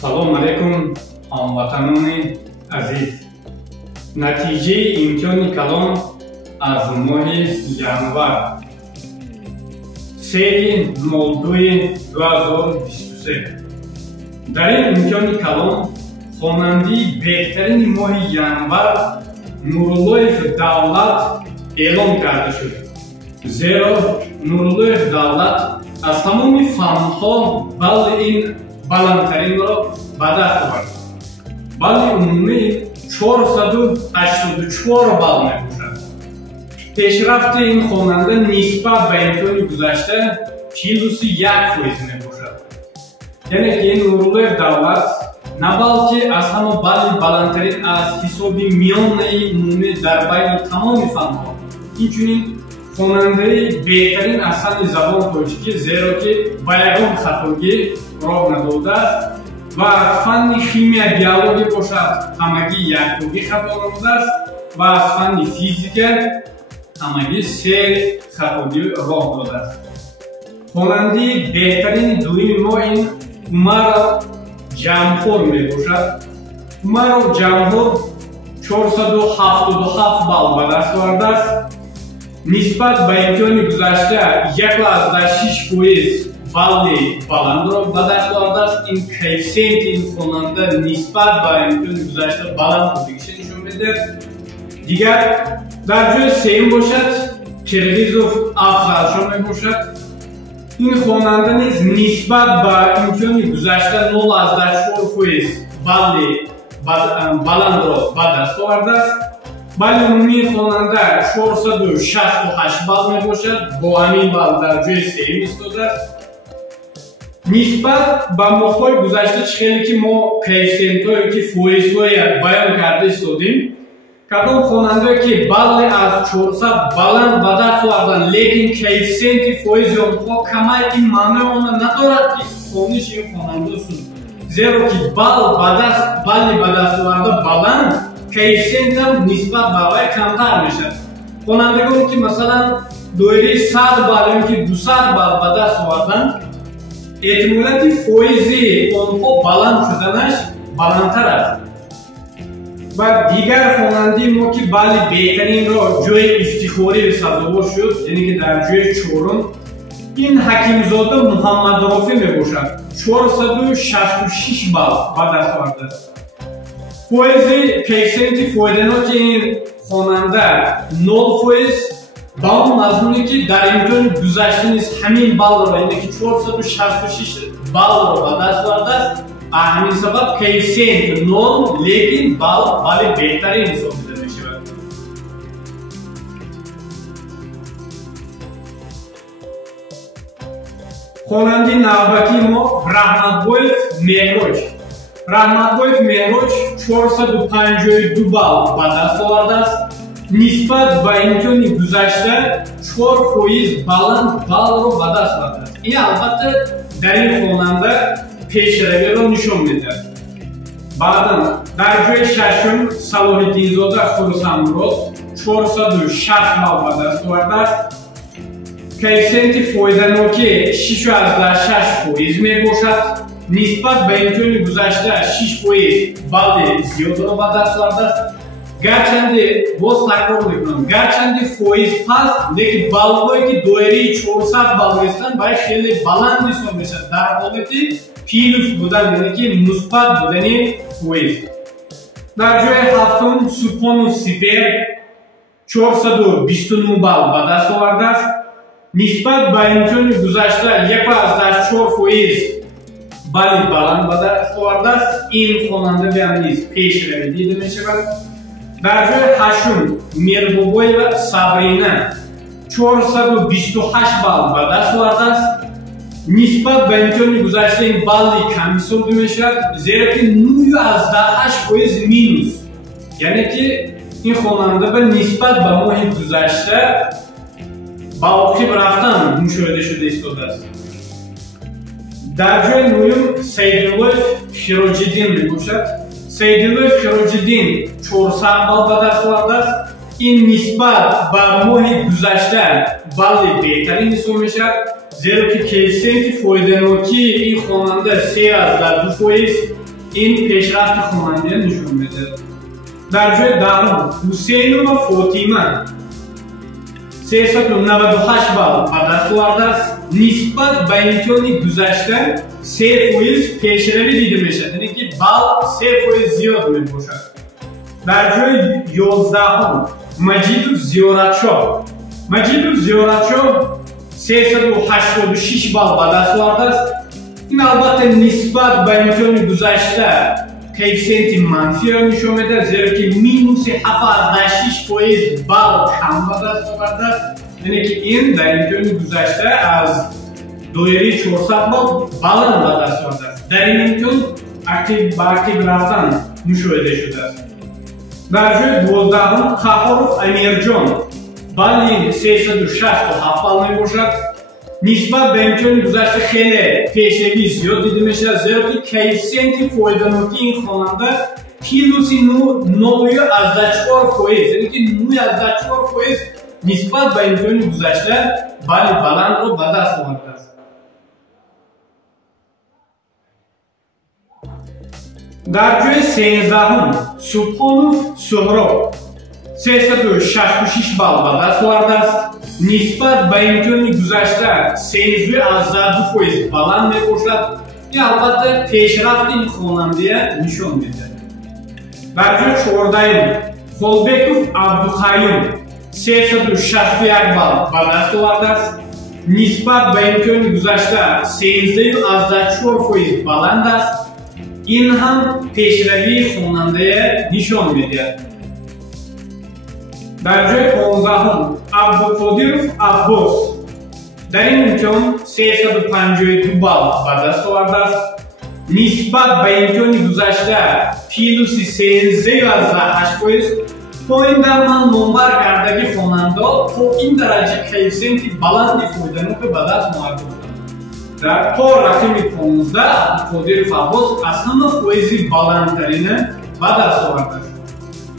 салом алейкум ҳамватанони азиз. натиҷаи имтиҳони калон аз моҳи январ 3/02/2023. дар ин имтиҳони калон хонандаи беҳтарини моҳи январ Нуруллоев Давлат эълон карда шуд. зеро Нуруллоев Давлат аз тамоми фанҳо балли ин баландтаринро ба даст овард. балли умумӣ 484 балл мебошад. пешрафти ин хонанда нисбат ба имтиҳони гузашта 41% мебошад. яъне ки ин Нуруллоев Давлат на балки аз ҳама балли баландтарин аз ҳисоби миёнаи умумӣ дар байни тамоми фанҳо, инчунин хонандаи беҳтарин аз фанни забон тоҷикӣ, зеро ки ба ягон хатогӣ роҳ надодааст ва фанни химия биология бошад ҳамагӣ яктогӣ хато намудааст ва аз фанни физика ҳамагӣ 3 хатогӣ роҳ додааст. хонандаи беҳтарини дуюми мо ин Умаров Ҷамҳор мебошад. Умаров Ҷамҳор 477 балл ба даст овардааст. нисбат ба имтиҳони гузашта 1.6% балли баландро ба даст овардааст. ин коэффициенти ин хонанда нисбат ба имтиҳони гузашта баланд будагиша нишон медиҳад. дигар дар ҷои сеюм бошад Киргизов Афзалшон мебошад. ин хонанда низ нисбат ба имтиҳони гузашта 0.4% балли баландро ба даст овардааст. балли умумии хонанда 468 балл мебошад. бо ҳамин балл дар ҷои сеюм истодааст. нисбат ба моҳҳои гузашта чӣ хеле ки мо коэффициентҳое ки фоизҳое баён карда истодем, кадом хонандае ки балли аз 400 баланд ба даст овардан, лекин коэффициенти фоизи онҳо камай, ин маънои он надорад ки хониши ин хонанда суд, зеро ки балли ба даст оварда баланд, коэффициентам нисбат ба вай камтар мешавад. хонандагоне ки масалан доираи 100 балл ё ки 200 балл ба даст овардан, эҳтимолияти фоизи онҳо баланд шуданаш баландтар аст. ва дигар хонандаи мо ки балли беҳтаринро ҷои ифтихорӣ сазовор шуд, яъне ки дар ҷои 4-ум, ин Ҳакимзода Муҳаммадрофӣ мебошад. 466 балл ба даст овардааст. фоизи коэффициенти фоиданоки ин хонанда 0%, ба он мазмуне ки дар имтиҳони гузашта низ ҳамин баллро, яъне ки 466 баллро ба даст овардааст. ҳамин сабаб коэффициент 0, лекин балли беҳтарин ҳисобида мешавад. хонандаи навбатии мо Раҳматбоев Меҳроҷ. Раҳматбоев Меҳроҷ 452 балл ба даст овардааст. нисбат ба имтиҳони гузашта 4% баланд баллро ба даст овардааст. ин албатта дар ин хонанда пешравиро нишон медиҳад. баъдан дар ҷои 6-ум Салоҳиддинзода Хурсамурод 460 балл ба даст овардааст. коэффициенти фоиданоки 6.6% мебошад. нисбат ба имтиҳони гузашта 6% балли зиёдро ба даст овардааст. гарчанде боз такрор мекунам, гарчанде фоиз паст, лекин баллҳое ки доираи 400 балл ресиданд баъд хеле баланд ҳисоб мешавад дар ҳолати плюс будан, яъне ки мусбат будани фоиз. дар ҷои 7-ум Субҳонов Сипер 429 балл ба даст овардааст. нисбат ба имтиҳони гузашта 1.4% балли баланд ба даст овардааст. ин хонанда биам низ пешравӣ дида мешавад. дар ҷои 8-ум Мирбобоева Сабрина 428 балл ба даст овардааст. нисбат ба имтиҳони гузашта ин балли кам ҳисобида мешавад, зеро ки 0.8% минус, яъне ки ин хонанда ба нисбат ба моҳи гузашта ба оқиб рафтан мушоҳида шуда истодааст. дар ҷои 9-ум Саидуллоев Хироҷиддин мебошад. Саидуллоев Хироҷиддин 400 балл ба даст овардааст. ин нисбат ба моҳи гузашта балли беҳтарин ҳисоб мешавад, зеро ки коэффициенти фоиданокии ин хонанда 3.2%, این پیشرفت خواننده نشون میده. در جای دهم حسین و فاطمه 398 بال به دست آورده است. نسبت به امتحان گذشته 3% پیشروی دیده میشه، یعنی که بال 3% زیاد میباشد. در جای 11 مجید زیارتشاه 386 بال به دست آورده است. این البته نسبت به امتحان گذشته کوفیشنت منفی را نشون میده، زیرا که مینوس 7.6% بال کم به دست آورده است، یعنی که این در امتحان گذشته از 2400 بال بالند به دست آورده است. در این امتحان اکتیو رفتن مشاهده شده است. در جای 12 قهارов امیرجان بال 367 بال میباشد. نسبت به امتحان گذشته خیلی پیشروی زیاد دیده میشه، زیرا که کوفیشنت فایده‌ناکی این خواننده پلس 9.4%، یعنی که 9.4% نسبت به امتحان گذشته بال بلند رو به دست آورده است. در جای 13 سبحانوف سهراب 366 بال به دست آورده است. نسبت به امتحان گذشته 13.2% بلند میباشد. این البته پیشرفت این خواننده نشون میده. در جای 14 خولبکوف عبدالقیوم 361 بال به دست آورده است. نسبت به امتحان گذشته 13.4% بلند است. این هم پیشروی خواننده نشون میده. در جای 15 عبدالقادرов عباس در این امتحان 352 بال به دست آورده است. نسبت به امتحان گذشته پلس 13.8%. پایین در من نمبر کردگی خواننده تا این درجه کوفیشنت بلندی فایده‌ناک به دست آورده بودند. در تا رقم 15 عبدالقادرov عباس از همه فایز بلندترین به دست آورده است.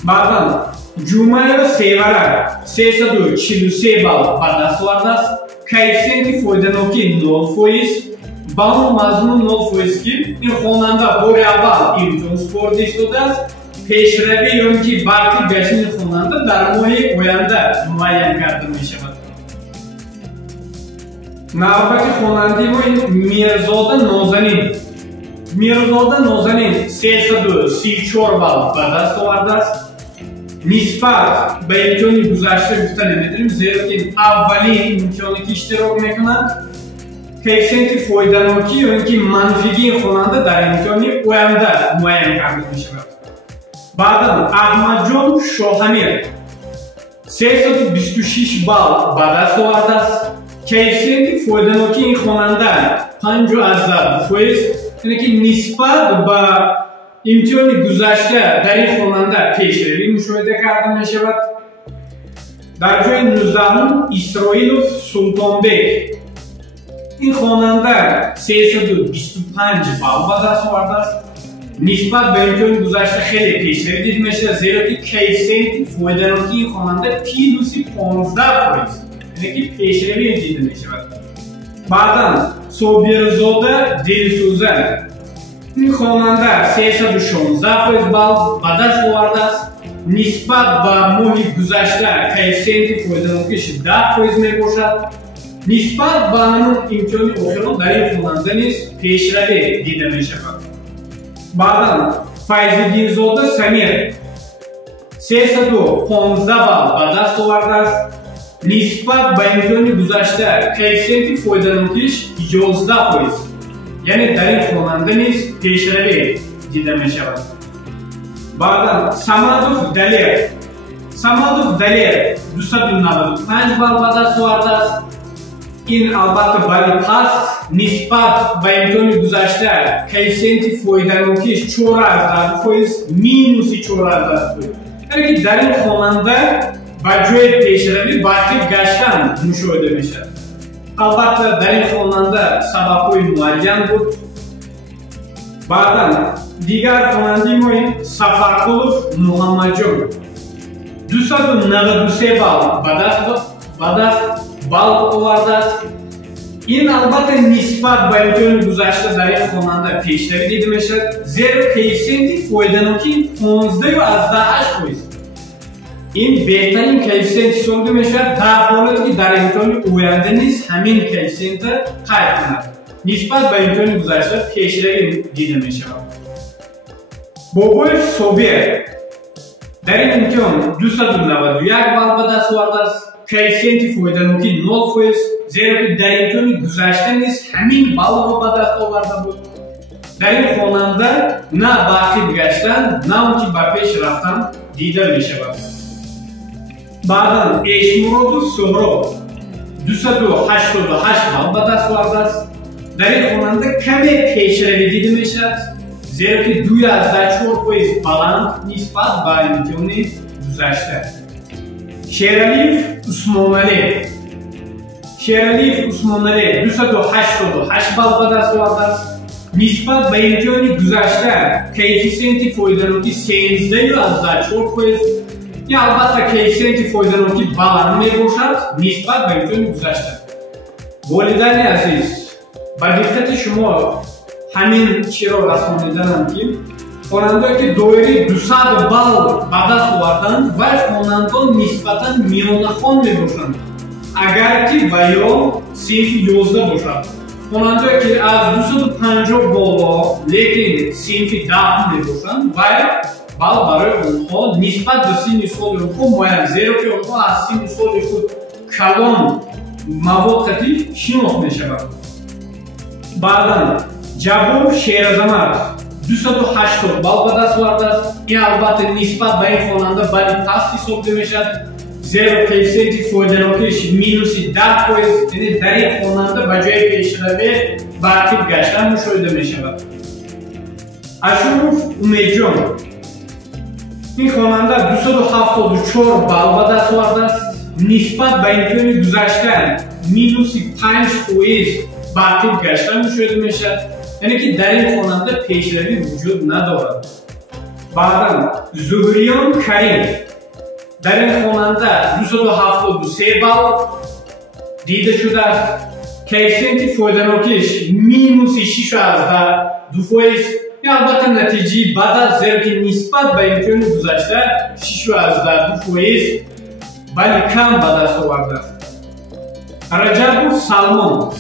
بعدا جمعه سیوره 343 بال به دست آورده است. کوفیشنت فایده‌ناکی 0%، بال مضمون 0% که این خواننده بار اول امتحان سپرده شده است. پیشروی یا اینکه برخی گشتن خواننده در ماه آینده معین کرده می شود. نوبت خواننده ما میرزاده نازنین 334 بال به دست آورده است. نسبت به امتحان گذشته گفته نمیتونیم، زیرا که اولین امتحانی که اشتراک میکنند کوفیشنت فایده‌ناکی یا اینکه منفیگی خواننده در امتحان آینده معین کرده می شود. بعدا احمدجان شاهامیر 326 بال به دست آورده است. کوفیشنت فایده‌ناکی این خواننده 50%، یعنی که نسبت به امتحان گذشته در این خواننده پیشروی مشاهده کرده می شود. در جای 19 اسرائیلوف سلطانبک این خواننده 325 بال به دست آورده است. نسبت به امتحان گذشته خیلی پیشروی دیده میشه، زیرا که کوفیشنت فایده‌ناکی این خواننده پلس 15%، یعنی که پیشروی دیده می شود. بعدا صابرزاده دلسوزه این خواننده 316 بال به دست آورده است. نسبت به ماه گذشته کوفیشنت فایده‌ناکیش 10% میباشد. نسبت به همون امتحان آخران در این خواننده نیز پیشروی دیده می شود. بعدا فیض‌الدین‌زاده سمیر 315 بال به دست آورده است. نسبت به امتحان گذشته کوفیشنت فایده‌ناکیش 11%، یعنی در این خواننده نیز پیشروی دیده می شود. بعدا سمادوف دلیر 295 بال به دست آورده است. این البته بال پست نسبت به امتحان گذشته کوفیشنت فایده‌ناکیش 4%، مینوس 4%، یعنی که در این خواننده با جای پیشروی برخی گشتن مشاهده می شود. البته در این خواننده سبب‌های معین بود. بعدا دیگر خواننده ما سفرقلوف محمدجان 293 بال به دست بال آورده است. این البته نسبت به امتحان گذشته در این خواننده پیشروی دیده میشد، زیرا کوفیشنت فایده‌ناکی 15.8% این بهترین کوفیشنت شمرده میشد در حالی که در امتحان آینده نیز همین کوفیشنت قید کند. نسبت به امتحان گذشته پیشروی دیده میشد. بابای سوبیه در این امتحان 291 بال به دست آورده است. کوفیشنت فایده‌ناکی 0%، زیرا که در امتحان گذشته نیز همین بال را به دست آورده بود. در این خواننده نه باقی گشتن نه اون که به پیش رفتن دیده می شود. بعدا اشمراد و سهراب 288 بال به دست آورده است. در این خواننده کمی پیشروی دیده می شود، زیرا که 2.4% بلند نسبت به امتحان گذشته. شیرالیف عثمانلی 288 بال به دست آورده است. نسبت به امتحان گذشته کوفیشنت فایده‌ناکی 13.4%. یا البته کوفیشنت فایده‌ناکی بلند می باشد نسبت به امتحان گذشته. والدین عزیز، با دقت شما همین چیز را رسانیدم که خواننده‌ای که دایره 200 بال به دست آوردند و خوانندگان نسبتاً میانه‌خوان میباشند اگر که باید صنف 11 باشد. خواننده‌ای که از 250 بالا لیکن صنف 10 میباشند باید بال برای آنها نسبت به سن سال آنها مهم، زیرا که آنها از سن سال خود کلان مواد خطی شناخته میشوند. بعداً جواب شیرازمرد 280 بال به دست آورده است. این البته نسبت به این خواننده باید پست حساب میشد، زیرا کوفیشنت فایده‌ناکیش -10%، یعنی در این خواننده به جای پیشروی تعقیب گشتن مشاهده می شود. اشرف امیدجان این خواننده 274 بال به دست آورده است. نسبت به امتحان گذشته -5% تعقیب گشتن مشاهده می شود، یعنی که در این خواننده پیشروی وجود ندارد. بعدا زهریان کریم در این خواننده 273 بال دیده شده است. کوفیشنت فایده‌ناکیش -6.2%. البته نتیجه بد است، زیرا که نسبت به امتحان گذشته 6.2% ولی کم به دست آورده است. رجب سلمان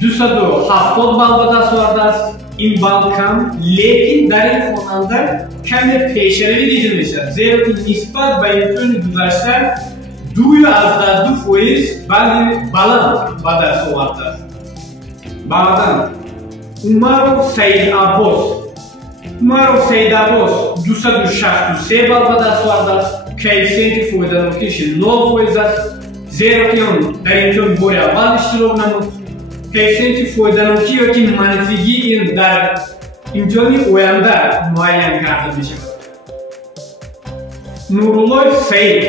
270 بال به دست آورده است. این بال کم، لیکن در این خواننده کمی پیشروی دیده میشد، زیرا که نسبت به امتحان گذشته 2.2% ولی بلند به دست آورده است. بعدا عمر سید عباس 263 بال به دست آورده است. کوفیشنت فایده‌ناکیش 0% است، زیرا که آن در امتحان بار اول اشتراک نمود. کوفیشنت فایده‌ناکی یا که منفی در امتحان آینده معین کرده می شود. نورالله سعید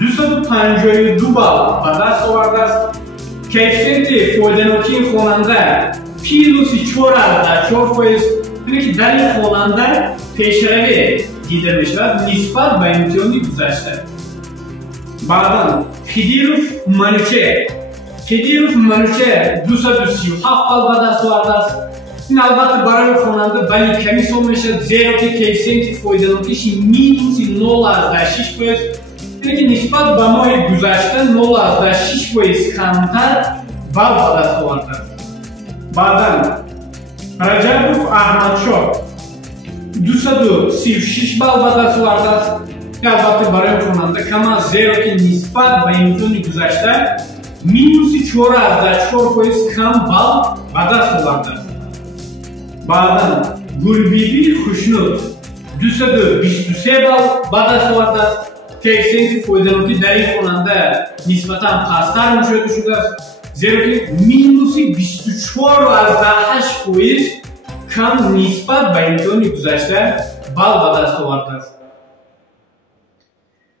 252 بال به دست آورده است. کوفیشنت فایده‌ناکی خواننده -4.4%، یعنی که در این خواننده پیشروی دیده می شود نسبت به امتحان گذشته. بعدا خدیروف منوچهر 237 بال به دست آورده است. این البته برای خواننده ولی کمی حساب میشد، زیرا که کوفیشنت فایده‌ناکیش -0.6%، یعنی که نسبت به ماه گذشته 0.6% کمتر بال به دست آورده است. بعدا رجب احمدشاه 236 بال به دست آورده است. البته برای خواننده کم است، زیرا که نسبت به امتحان گذشته -4.4% کم بال به دست آورده است. بعدا گلبیبی خوشنود 223 بال به دست آورده است. کوفیشنت فایده‌ناکی در این خواننده نسبتا پست‌تر مشاهده شده است، زیرا که -24.8% کم نسبت به امتحان گذشته بال به دست آورده است.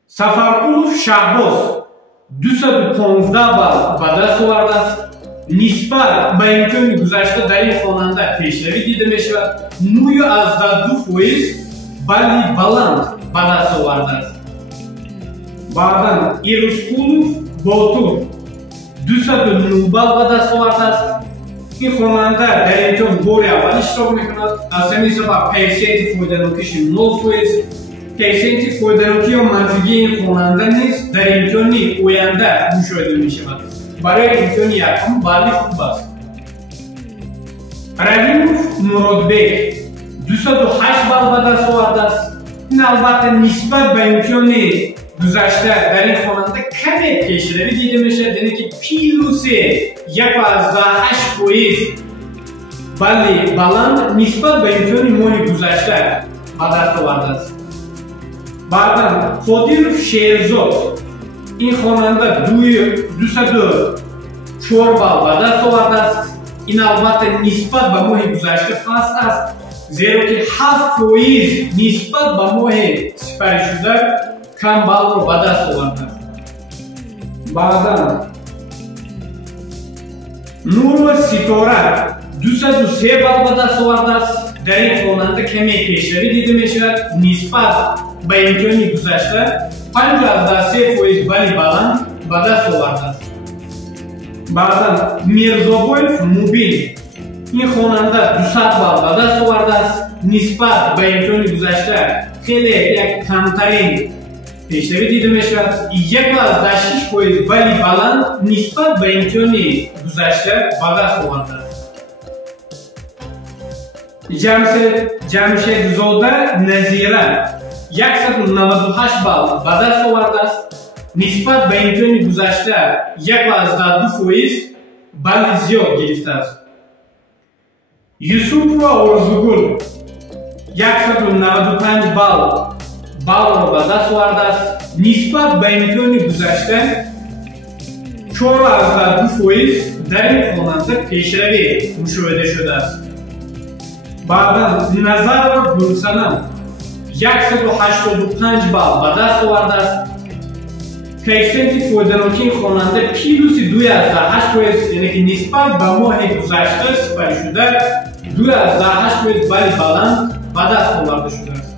سفرقولov شهباز 215 بال به دست آورده است. نسبت به امتحان گذشته در این خواننده پیشروی دیده می شود، 9.2% ولی بلند به دست آورده است. بعدا ایرسپولوف باتور 209 بال به دست آورده است. این خواننده در امتحان بار اول اشتراک میکند. از همین سبب پیشنتی فایده‌ناکیش 0%. پیشنتی فایده‌ناکی یا منفی این خواننده نیست در امتحان آینده مشاهده میشود. برای امتحان یکم بله خوب است. равимов муродбек 208 балл ба даст овардааст. ин албатта нисбат ба имтиҳони гузашта дар ин хонанда каме пешравӣ дида мешавад, яъне ки плюси 1.8% балли баланд нисбат ба имтиҳони моҳи гузашта ба даст овардааст. баъдан қодиров шерзод ин хонанда 204 балл ба даст овардааст. ин албатта нисбат ба моҳи гузашта паст аст, зеро ки 7% нисбат ба моҳи сифаришуда кам баллро ба даст овардааст. баъдан нурва ситора 203 балл ба даст овардааст. дар ин хонанда каме пешравӣ дида мешавад, нисбат ба имтиҳони гузашта 5.3% балли баланд ба даст овардааст. баъдан мирзобоев мубин ин хонанда 200 балл ба даст овардааст. нисбат ба имтиҳони гузашта хеле як камтарин пешравӣ дида мешавад, 1.6% балли баланд нисбат ба имтиҳони гузашта ба даст овардааст. ҷамшедзода назира 198 балл ба даст овардааст. нисбат ба имтиҳони гузашта 1.2% балли зиёд гирифтааст. юсупова орзугул 195 баллро ба даст овардааст. нисбат ба имтиҳони гузашта 4.2% дар ин хонанда пешравӣ мушоҳида шудааст. баъдан назарова гулсанам 185 балл ба даст овардааст. коэффициенти фойданоки хонанда плюси 2.8%, яъне ки нисбат ба моҳи гузашта сифаришуда 2.8% балли баланд ба даст оварда шудааст.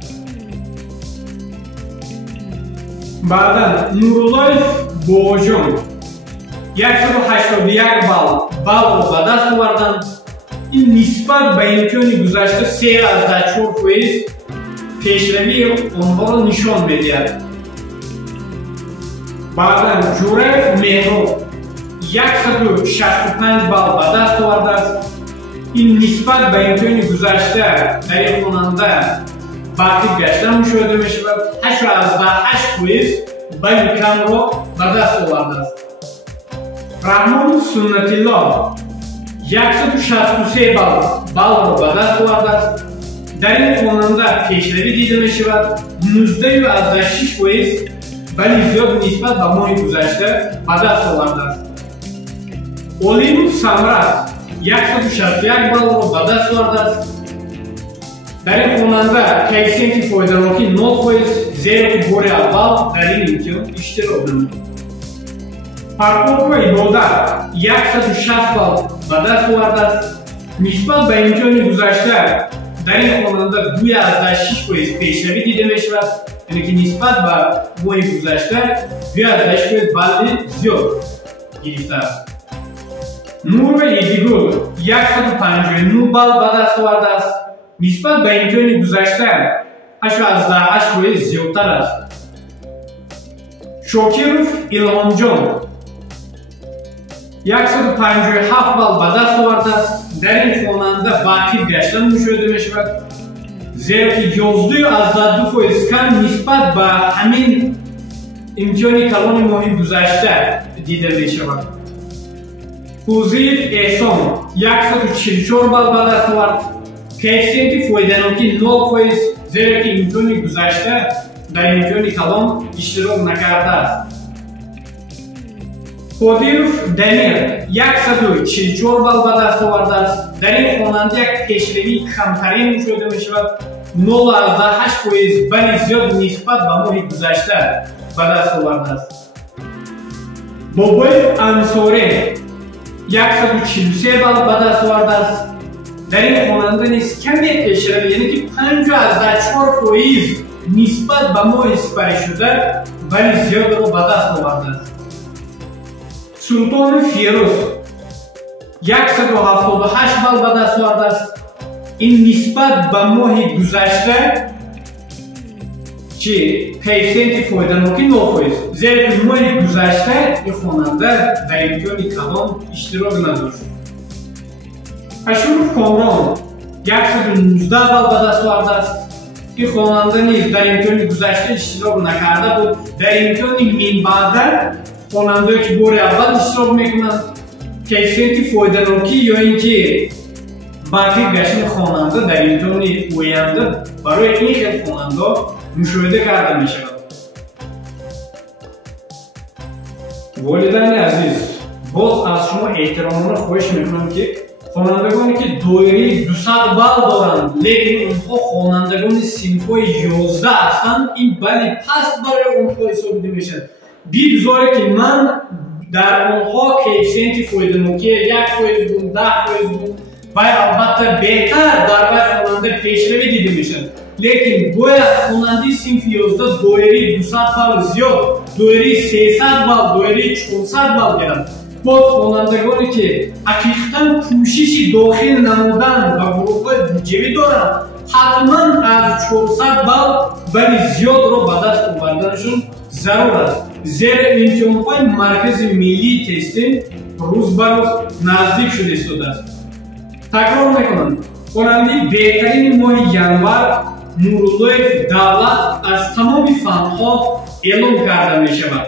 баъдан нуруллоев бобоҷон 181 баллро ба даст оварданд. ин нисбат ба имтиҳони гузашта 3.4% пешравии онҳоро нишон медиҳад. баъдан ҷураев меҳроб 165 балл ба даст овардааст. ин нисбат ба имтиҳони гузашта дар ин хонанда баъди гашта мушоҳида мешавад, 8.8% балли камро ба даст овардааст. раҳмонов суннатилло 163 баллро ба даст овардааст. дар ин хонанда пешравӣ дида мешавад, 19.6% балли зиёд нисбат ба моҳи гузашта ба даст овардааст. олимов самрат 161 баллро ба даст овардааст. дар ин хонанда коэффициенти фойданоки 0%, зеро ки бори аввал дар ин имтиҳон иштирок намуд. парпопова ибодат 160 балл ба даст овардааст. нисбат ба имтиҳони гузашта дар ин хонанда 2.6% пешравӣ дида мешавад, яъне ки нисбат ба моҳи гузашта 2.6% балли зиёд гирифтааст. нурва идигул 159 балл ба даст овардааст. нисбат ба имтиҳони гузашта 8.8% зиёдтар аст. шокиров илҳомҷон 157 балл ба даст овардааст. дар ин хонанда баъди гашта мушоҳида мешавад, зеро ки 11.2% кам нисбат ба ҳамин имтиҳони калони моҳи гузашта дида мешавад. ҳузиев эҳсон 144 балл ба даст овард. коэффициенти фойданоки 0%, зеро ки имтиҳони гузашта дар имтиҳони калон иштирок накардааст. қодиров дамир 144 балл ба даст овардааст. дар ин хонанда як пешравии камтарин мушоҳида мешавад, 0.8% балли зиёд нисбат ба моҳи гузашта ба даст овардааст. бобоев ансорӣ 143 балл ба даст овардааст. дар ин хонанда низ каме пешравӣ, яъне ки 5.4% нисбат ба моҳи сифаришуда балли зиёдро ба даст овардааст. султонов фирӯз 178 бал ба даст овардааст. ин нисбат ба моҳи гузашта чи коэффициенти фоиданоки нофоиз, зеро ки моҳи гузашта ин хонанда дар имтиҳони калон иштирок надошт. Ашуров Комрон 119 бал ба даст овардааст. ин хонанда низ дар имтиҳони гузашта иштирок накарда буд. дар имтиҳони минбаъда хонандаое ки бори аввал иштирок мекунанд, коэффициенти фоиданоки ё ин ки баъди гаштани хонанда дар имтиҳони оянда барои ин хел хонанда мушоҳида карда мешавад. волидайни азиз, боз аз шумо эҳтиромона хоҳиш мекунам ки хонандагоне ки доираи 200 бал доранд, лекин онҳо хонандагони синфҳои 11 ҳастанд, ин бали паст барои онҳо ҳисобида мешавад. бигузоре ки ман дар онҳо коэффициенти фоиданоки 1% буд, 10% буд, вай албатта беҳтар дар вай хонанда пешравӣ дида мешавад. лекин бояд хонандаи синфи 11 доираи 200 бал зиёд, доираи 300 бал, доираи 400 бал гиранд. боз хонандагоне ки ҳақиқатан кӯшиши дохил намудан ба гурӯҳҳои буҷевӣ доранд, ҳатман аз 400 бал бали зиёдро ба даст оварданашон зарур аст. зеро имтиҳонҳои маркази миллии тестӣ рӯз ба рӯз наздик шуда истодааст. такрор мекунам, хонандаи беҳтарини моҳи январ Нуруллоев Давлат аз тамоми фанҳо эълон карда мешавад.